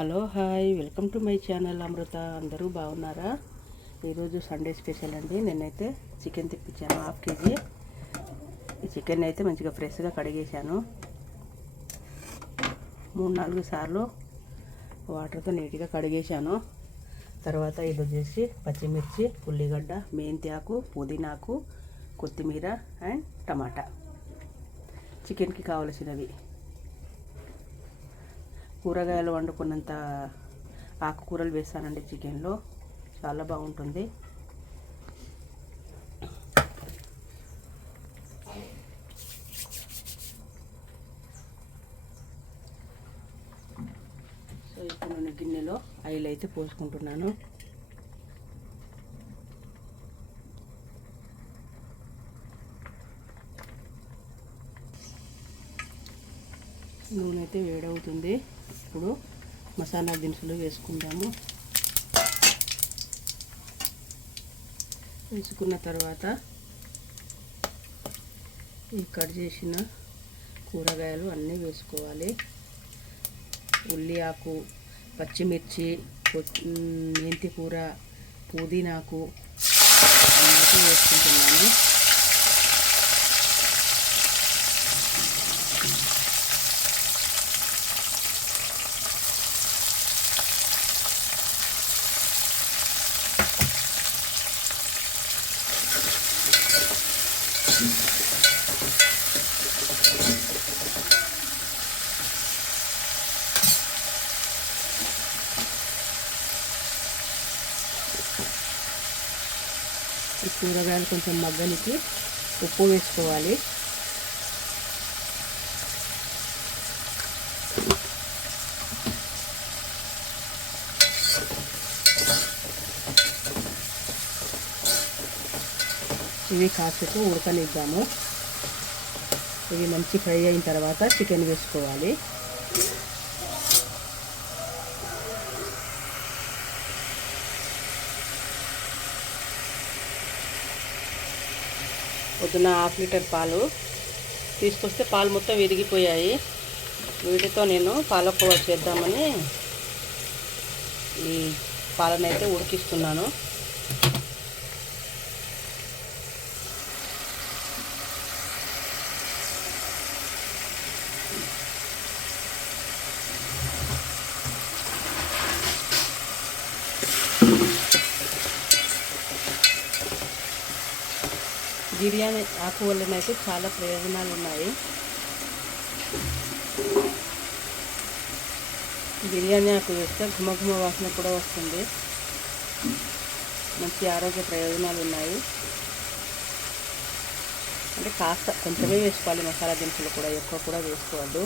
Hello hi, welcome to my channel Amrutha. అందరూ బాగున్నారా? ఈరోజు సండే స్పెషల్ అండి. నేనైతే చికెన్ తెప్పించాను, 1/2 kg. ఈ చికెన్ అయితే మంచిగా ఫ్రెష్గా కడిగేశాను. 3-4 సార్లు వాటర్తో నీట్గా కడిగేశాను. తర్వాత ఇది వచ్చేసి పచ్చిమిర్చి, ఉల్లిగడ్డ, మెంతి ఆకు, పుదీనాకు, కొత్తిమీర అండ్ టమాటా. చికెన్కి కావలసినవి. కూరగాయలు వండుకున్నంత ఆకుకూరలు వేస్తానండి చికెన్లో, చాలా బాగుంటుంది. సో ఇప్పుడు నేను గిన్నెలో ఆయిల్ అయితే పోసుకుంటున్నాను. నూనె అయితే వేడవుతుంది. ఇప్పుడు మసాలా దినుసులు వేసుకుందాము. వేసుకున్న తర్వాత ఈ కట్ చేసిన కూరగాయలు అన్నీ వేసుకోవాలి. ఉల్లి ఆకు, పచ్చిమిర్చి, మెంతి కూర, పుదీనాకు అన్నీ వేసుకుంటున్నాను. ఈ కూరగాయలు కొంచెం మగ్గనికి ఉప్పు వేసుకోవాలి. ఇవి కాసేపు ఉడకనిద్దాము. ఇవి మంచి ఫ్రై అయిన తర్వాత చికెన్ వేసుకోవాలి. పొద్దున 1/2 లీటర్ పాలు తీసుకొస్తే పాలు మొత్తం విరిగిపోయాయి. వీటితో నేను పాలకోవా చేద్దామని ఈ పాలను అయితే ఉడికిస్తున్నాను. బిర్యానీ ఆకు వల్లనైతే చాలా ప్రయోజనాలు ఉన్నాయి. బిర్యానీ ఆకు వేస్తే ఘుమఘుమ వాసన కూడా వస్తుంది. మంచి ఆరోగ్య ప్రయోజనాలు ఉన్నాయి. అంటే కాస్త కొంచెమే వేసుకోవాలి. మసాలా దినుసులు కూడా ఎక్కువ కూడా వేసుకోవద్దు.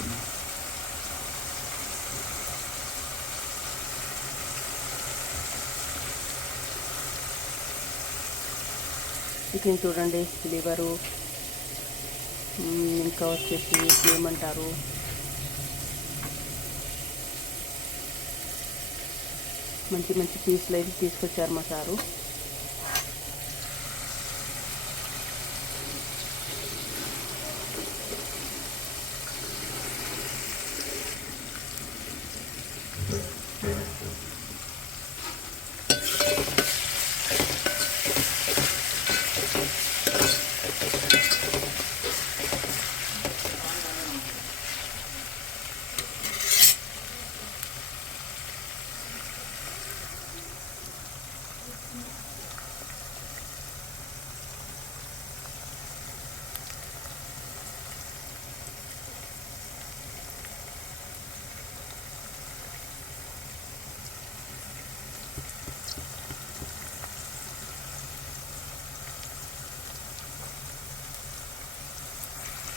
చికెన్ చూడండి, లివరు, ఇంకా వచ్చేసి ఏమంటారు, మంచి మంచి పీసులు అయితే తీసుకొచ్చారు మా సారు.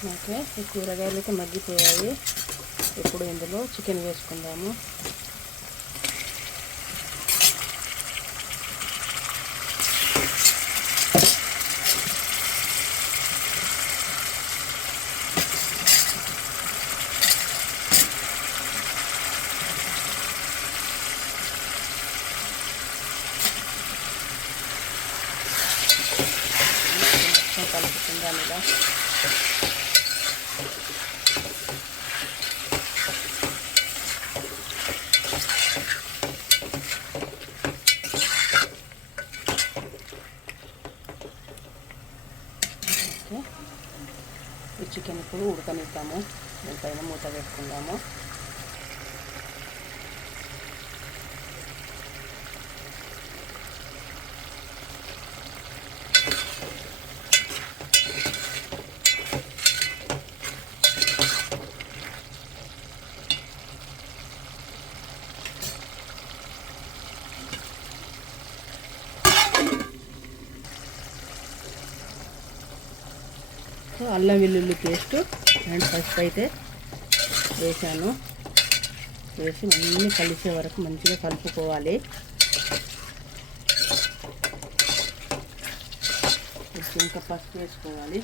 ఓకే, ఈ కూరగాయలు అయితే మగ్గిపోయాయి. ఇప్పుడు ఇందులో చికెన్ వేసుకుందాము. కలుపుకుందాం ఇలా. ఇప్పుడు ఉడకనిద్దాము. దీనిపైన మూత పెట్టుకుందాము. అల్లం వెల్లుల్లి పేస్ట్ అండ్ పసుపు అయితే వేసాను. వేసి అన్నీ కలిసే వరకు మంచిగా కలుపుకోవాలి. ఇంకా పసుపు వేసుకోవాలి.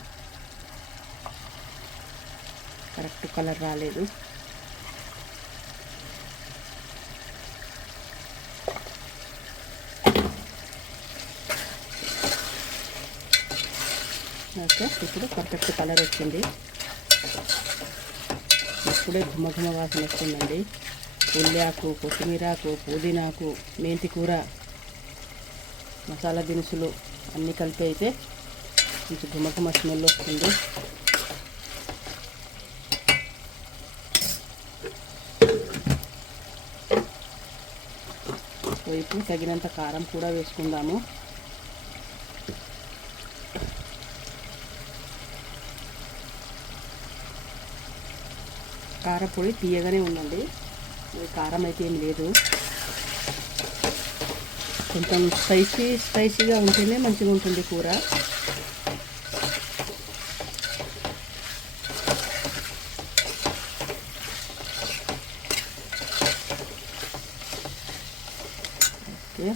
కరెక్ట్ కలర్ రాలేదు. ఓకే, ఇప్పుడు పర్ఫెక్ట్ కలర్ వచ్చింది. ఇప్పుడే ఘుమఘుమ వాసన వస్తుందండి. ఉల్లాకు, కొత్తిమీరాకు, పుదీనాకు, మెంతి కూర, మసాలా దినుసులు అన్నీ కలిపి అయితే కొంచెం ఘుమఘుమ స్మెల్ వస్తుంది. ఇప్పుడు తగినంత కారం కూడా వేసుకుందాము. కారపొడి తీయగానే ఉందండి, కారం అయితే ఏం లేదు. కొంచెం స్పైసీగా ఉంటేనే మంచిగా ఉంటుంది కూర. ఓకే,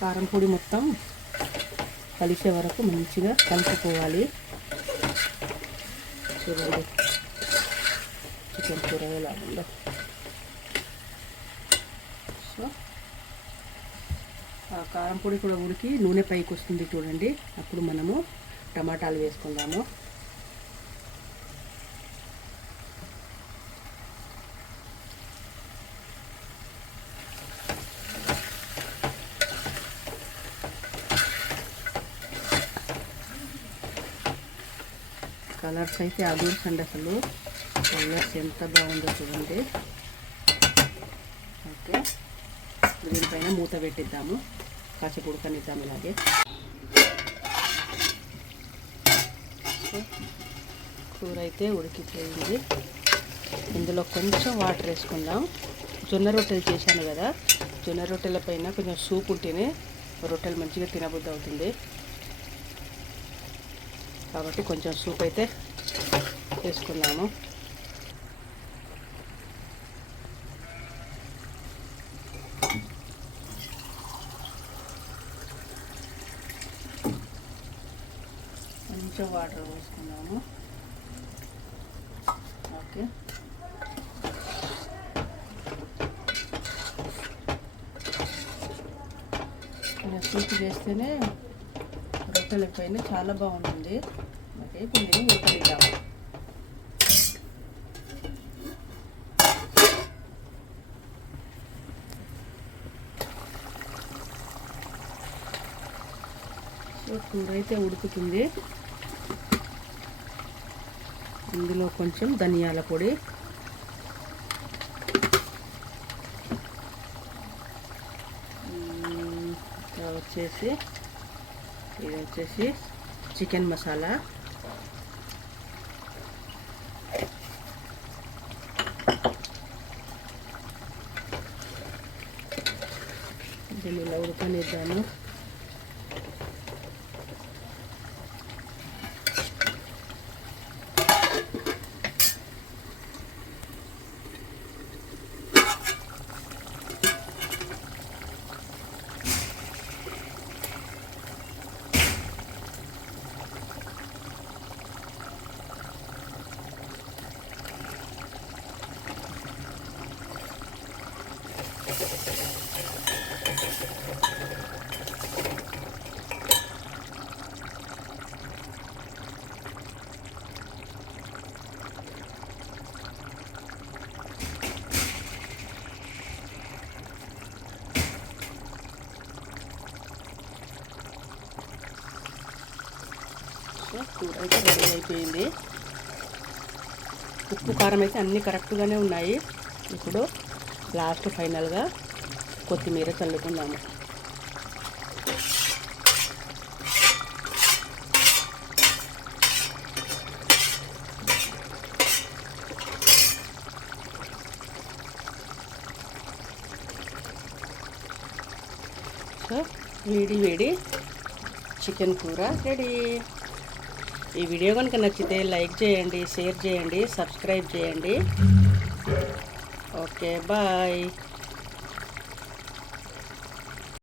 కారం పొడి మొత్తం కలిసే వరకు మంచిగా కలుపుకోవాలి. చూడండి చికెన్ కూర ఎలా ఉందో. సో ఆ కారం పొడి కూడా ఉడికి నూనె పైకి వస్తుంది చూడండి. అప్పుడు మనము టమాటాలు వేసుకుందాము. కలర్స్ అయితే అదూర్చండి, అసలు కలర్స్ ఎంత బాగుందో చూడండి. ఓకే, దీనిపైన మూత పెట్టిద్దాము, కాసేపు ఉడకనిద్దాము ఇలాగే. కూర అయితే ఉడికిపోయింది. ఇందులో కొంచెం వాటర్ వేసుకుందాం. జొన్న రొట్టెలు చేశాను కదా, జొన్న రొట్టెల పైన కొంచెం సూప్ ఉంటేనే రొట్టెలు మంచిగా తినబుద్ధి అవుతుంది. కాబట్టి కొంచెం సూప్ అయితే వేసుకుందాము. కొంచెం వాటర్ వేసుకుందాము. ఓకే, కొంచెం సూప్ చేస్తేనే రొట్టెల పైన చాలా బాగుంటుంది. ఓకే, ఇప్పుడు నేను ఉడకనిద్దాము. సో కూర అయితే ఉడుకుతుంది. ఇందులో కొంచెం ధనియాల పొడి, ఇది వచ్చేసి చికెన్ మసాలా, దీన్ని ఇలా ఉడకనిద్దాము. సో కూర అయితే రెడీ అయిపోయింది. ఉప్పు కారం అయితే అన్నీ కరెక్ట్గానే ఉన్నాయి. ఇప్పుడు లాస్ట్ ఫైనల్గా కొత్తిమీర చల్లుకుందాము. సో వేడి వేడి చికెన్ కూర రెడీ. ఈ వీడియో కనుక నచ్చితే లైక్ చేయండి, షేర్ చేయండి, సబ్స్క్రైబ్ చేయండి. Okay bye.